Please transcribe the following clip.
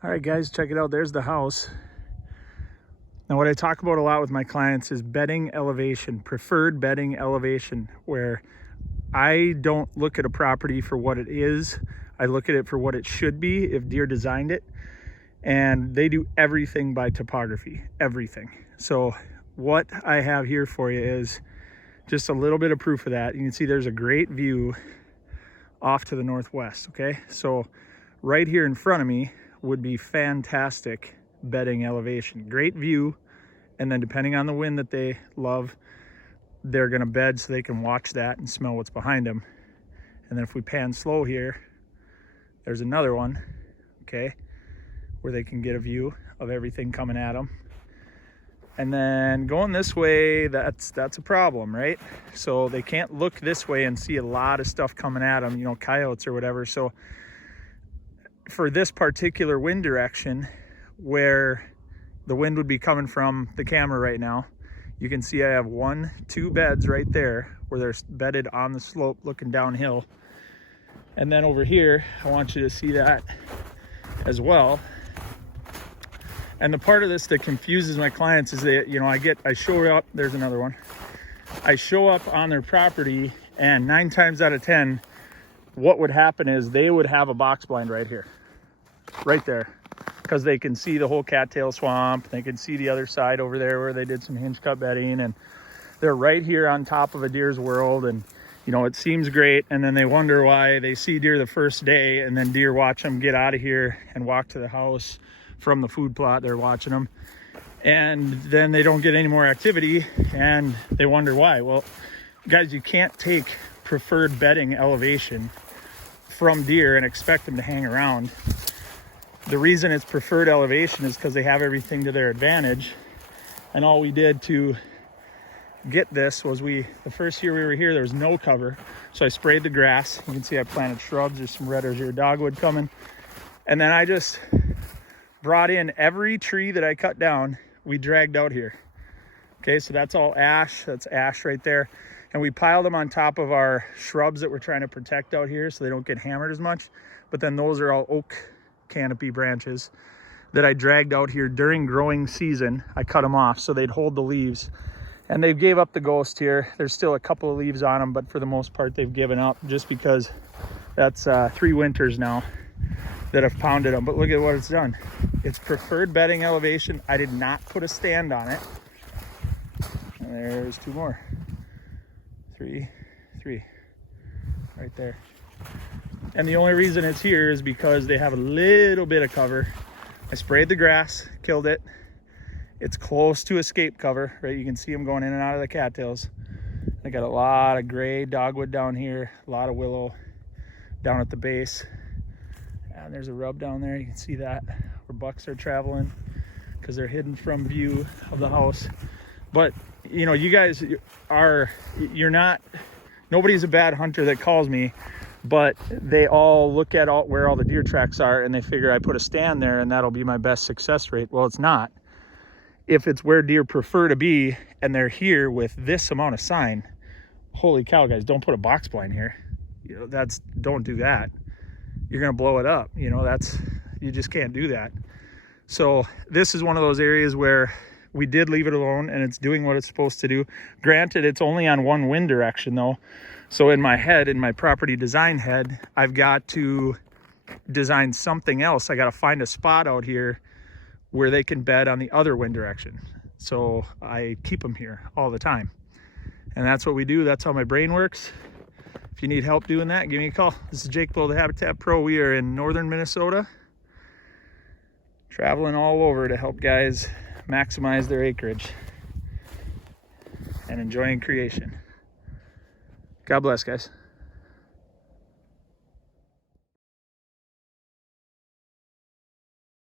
All right, guys, check it out. There's the house. Now, what I talk about a lot with my clients is bedding elevation, preferred bedding elevation, where I don't look at a property for what it is. I look at it for what it should be if Deere designed it. And they do everything by topography, everything. So what I have here for you is just a little bit of proof of that. You can see there's a great view off to the northwest, okay? So right here in front of me would be fantastic bedding elevation. Great view, and then depending on the wind that they love, they're gonna bed so they can watch that and smell what's behind them. And then if we pan slow here, there's another one, okay, where they can get a view of everything coming at them. And then going this way, that's a problem, right? So they can't look this way and see a lot of stuff coming at them, you know, coyotes or whatever. So for this particular wind direction, where the wind would be coming from the camera right now, you can see I have two beds right there where they're bedded on the slope looking downhill. And then over here, I want you to see that as well. And the part of this that confuses my clients is that, you know, I show up, there's another one. I show up on their property, and 9 times out of 10, what would happen is they would have a box blind right here, right there, because they can see the whole cattail swamp. They can see the other side over there where they did some hinge cut bedding, and they're right here on top of a deer's world. And, you know, it seems great. And then they wonder why they see deer the first day, and then deer watch them get out of here and walk to the house from the food plot. They're watching them, and then they don't get any more activity, and they wonder why. Well, guys, you can't take preferred bedding elevation from deer and expect them to hang around. The reason it's preferred elevation is because they have everything to their advantage. And all we did to get this was the first year we were here, there was no cover, so I sprayed the grass. You can see I planted shrubs. There's some red osier dogwood coming, and then I just brought in every tree that I cut down, we dragged out here. Okay, so that's all ash. That's ash right there. And we piled them on top of our shrubs that we're trying to protect out here so they don't get hammered as much. But then those are all oak canopy branches that I dragged out here during growing season. I cut them off so they'd hold the leaves. And they gave up the ghost here. There's still a couple of leaves on them, but for the most part, they've given up just because that's 3 winters now that I've pounded them. But look at what it's done. It's preferred bedding elevation. I did not put a stand on it. And there's 2 more. 3 right there. And the only reason it's here is because they have a little bit of cover. I sprayed the grass, killed it. It's close to escape cover, right? You can see them going in and out of the cattails. I got a lot of gray dogwood down here, a lot of willow down at the base. And there's a rub down there. You can see that where bucks are traveling because they're hidden from view of the house. But, you know, you guys you're not, nobody's a bad hunter that calls me, but they all look at where all the deer tracks are and they figure I put a stand there and that'll be my best success rate. Well, it's not. If it's where deer prefer to be and they're here with this amount of sign, holy cow, guys, don't put a box blind here. You know, don't do that. You're gonna blow it up. You know, you just can't do that. So this is one of those areas where we did leave it alone and it's doing what it's supposed to do. Granted, it's only on one wind direction though. So in my head, in my property design head, I've got to design something else. I got to find a spot out here where they can bed on the other wind direction. So I keep them here all the time. And that's what we do. That's how my brain works. If you need help doing that, give me a call. This is Jake Blow, the Habitat Pro. We are in northern Minnesota, traveling all over to help guys maximize their acreage and enjoying creation. God bless, guys.